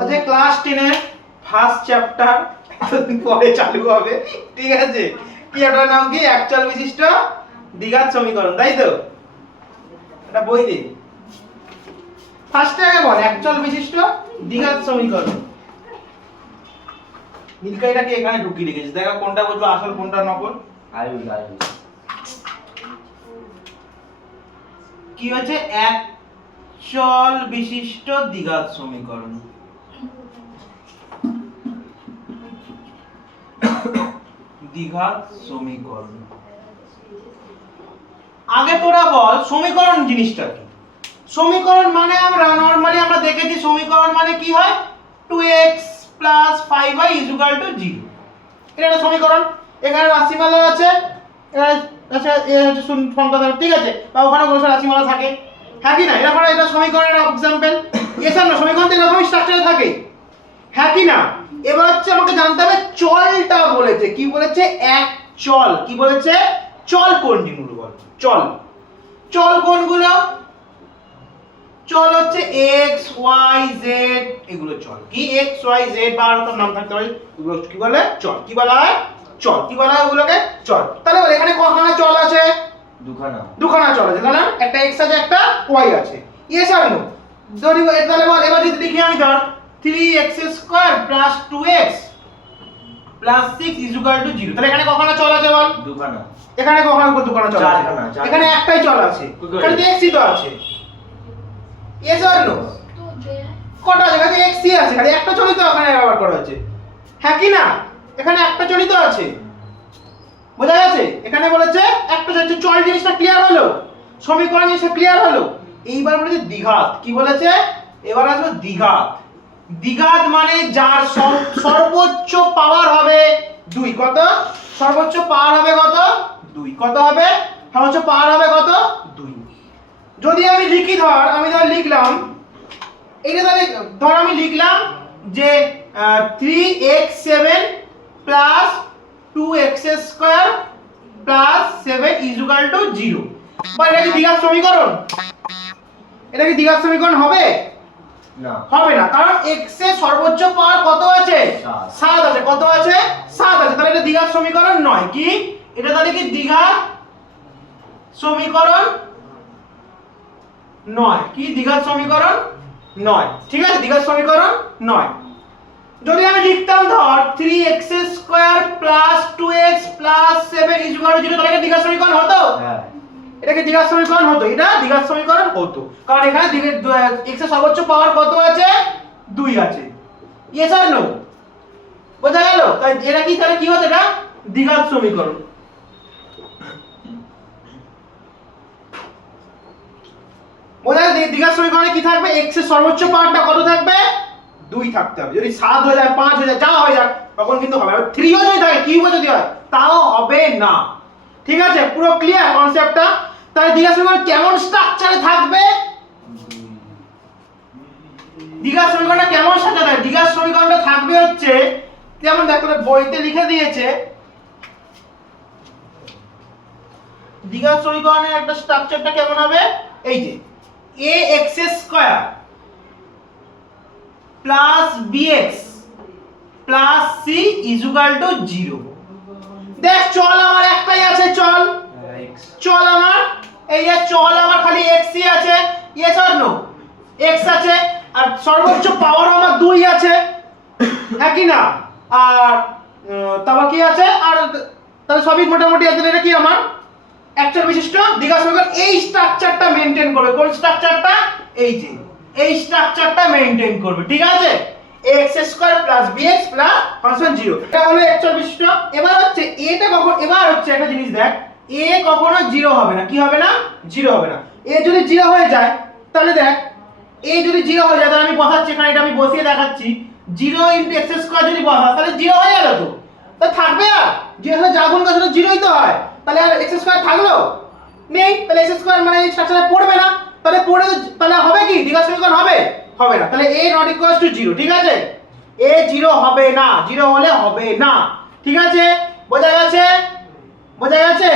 আচ্ছা ক্লাস 10 এর first chapter এতদিন পরে চালু হবে, ঠিক আছে? কি এটার নাম কি? একচল বিশিষ্ট দ্বিঘাত সমীকরণ, তাই তো? এটা বই দে। ফার্স্টে বল একচল বিশিষ্ট দ্বিঘাত সমীকরণ। নীলকা এটাকে এখানে ঢুকিয়ে লিখেছিস, দেখো কোনটা বলবো আসল কোনটা নকল। কি হচ্ছে একচল বিশিষ্ট দ্বিঘাত সমীকরণ। দ্বিঘাত সমীকরণ। আগে তোরা বল সমীকরণ জিনিসটা কি? সমীকরণ মানে আমরা নরমালি আমরা দেখেছি সমীকরণ মানে কি হয়, 2x 5y 0। এটা একটা সমীকরণ। এখানে রাশিমালা আছে, আচ্ছা এ হচ্ছে সংখ্যা থাকে, ঠিক আছে? বা ওখানে কোনো রাশিমালা থাকে, হ্যাঁ কি না? এটা সমীকরণের এক্সাম্পল। এসব না সমীকরণ তো এরকম স্ট্রাকচারে থাকে, হ্যাঁ কি না? এবার হচ্ছে আমাকে জানতে হবে চলটা বলেছে, কি বলেছে? এক চল। কি বলেছে? চল কোনগুলো বল? চল। চল কোনগুলো? চল হচ্ছে x y z, এগুলো চল। কি x y z বা আরো নাম থাকতে পারে, এগুলো কি বলে? চল। কি বলা হয়? চল। কি বলা হয় ওগুলোকে? চল। তাহলে বল এখানে কখানা চল আছে? দুখানা চল আছে, তাহলে একটা x আছে একটা y আছে। ইয়েস আর নো? যদি তাহলে বল এবার যদি লিখি আমি ধর 3x² + 2x + 6 = 0, তাহলে এখানে কখানা চল আছে বল? দুখানা। এখানে কখানা দুখানা চল আছে? এখানে একটাই চল আছে, এখানে তো x ই তো আছে। ইয়েস আর নো? কটা আছে? এখানে x ই আছে, খালি একটা চলই তো এখানে ব্যবহার করা হচ্ছে, হ্যাঁ কি না? এখানে একটা চলই তো আছে, বোঝা গেছে? এখানে বলেছে একটা হচ্ছে চল, জিনিসটা ক্লিয়ার হলো, সমীকরণ জিনিসটা ক্লিয়ার হলো। এইবার বলেছে দ্বিঘাত। কি বলেছে? এবার আসবে দ্বিঘাত। দ্বিঘাত মানে যার সর্বোচ্চ পাওয়ার হবে 2। কত? সর্বোচ্চ পাওয়ার হবে কত? 2। কত হবে? সর্বোচ্চ পাওয়ার হবে কত? 2। যদি আমি লিখি আমি লিখলাম এইটা, তাহলে ধর আমি লিখলাম যে 3x7 + 2x² + 7 = 0। বা এটা কি দ্বিঘাত সমীকরণ? এটা কি দ্বিঘাত সমীকরণ হবে? না, হবে না, কারণ x এর সর্বোচ্চ পাওয়ার কত আছে? 7 আছে। কত আছে? 7 আছে। তাহলে এটা দ্বিঘাত সমীকরণ নয়। কি এটা? তাহলে কি দ্বিঘাত সমীকরণ নয়। কি দ্বিঘাত সমীকরণ নয়, ঠিক আছে? দ্বিঘাত সমীকরণ নয়। যদি আমি লিখতাম ধর 3x² + 2x + 7 = 0, তাহলে এটা দ্বিঘাত সমীকরণ হতো? হ্যাঁ। এটা কি দ্বিঘাত সমীকরণ হতো? এটা দ্বিঘাত সমীকরণ হতো, কারণ এখানে x এর সর্বোচ্চ পাওয়ার কত আছে? 2 আছে। ইয়েস আর নো? বোঝা গেল? তাই এটা কি, তাহলে কি হতো? এটা দ্বিঘাত সমীকরণ। বোঝা গেল? দ্বিঘাত সমীকরণে কি থাকবে? x এর সর্বোচ্চ পাওয়ারটা কত থাকবে? 2 থাকতে হবে। যদি 7 হয়ে যায়, 5 হয়ে যায়, যা হয়ে যায়, তখন কিন্তু হবে। আর 3 ও যদি থাকে, কিউব যদি হয়, তাও হবে না। ঠিক আছে? পুরো ক্লিয়ার কনসেপ্টটা? তাহলে দ্বিঘাত সমীকরণ কেমন স্ট্রাকচারে থাকবে? দ্বিঘাত সমীকরণটা কেমন স্ট্রাকচারে থাকবে? দ্বিঘাত সমীকরণটা থাকবে হচ্ছে যেমন দেখো বইতে লিখে দিয়েছে, দ্বিঘাত সমীকরণের একটা স্ট্রাকচারটা কেমন হবে? এই যে ax² + bx + c = 0। দেখ চল আমার একটাই আছে, চল চল আমার এই যে চল আমার খালি x ই আছে। Yes or no? x আছে, আর সর্বোচ্চ পাওয়ার আমার 2 আছে, হ্যাঁ কি না? আর তারপর কি আছে? আর তাহলে সবই মোটামুটি আছে। এটা কি আমার একচল বিশিষ্ট দ্বিঘাত সমীকরণ। এই স্ট্রাকচারটা মেইনটেইন করবে। কোন স্ট্রাকচারটা? এই যে এই স্ট্রাকচারটা মেইনটেইন করবে, ঠিক আছে? ax² + bx + ফাংশন 0, এটা হলো একচল বিশিষ্ট। এবার হচ্ছে এটা কখন, এবার হচ্ছে একটা জিনিস দেখ, a কখনো 0 হবে না। কি হবে না? 0 হবে না। a যদি 0 হয়ে যায়, তাহলে দেখ a যদি 0 হয়ে যায়, তাহলে আমি বসাচ্ছি এখানে, এটা আমি বসিয়ে দেখাচ্ছি। 0 × x² যদি বসাস, তাহলে 0 হয়ে গেল তো। তা থাকবে আর যেখানে যা গুণ করছে 0ই তো হয়, তাহলে আর x² থাকলো নেই। তাহলে x² মানে এই স্ট্রাকচারে পড়বে না। তাহলে পড়ে তাহলে হবে কি? দ্বিঘাত সমীকরণ হবে? হবে না। তাহলে a ≠ 0, ঠিক আছে? a 0 হবে না, 0 হলে হবে না, ঠিক আছে? বোঝা গেছে? বোঝা গেছে?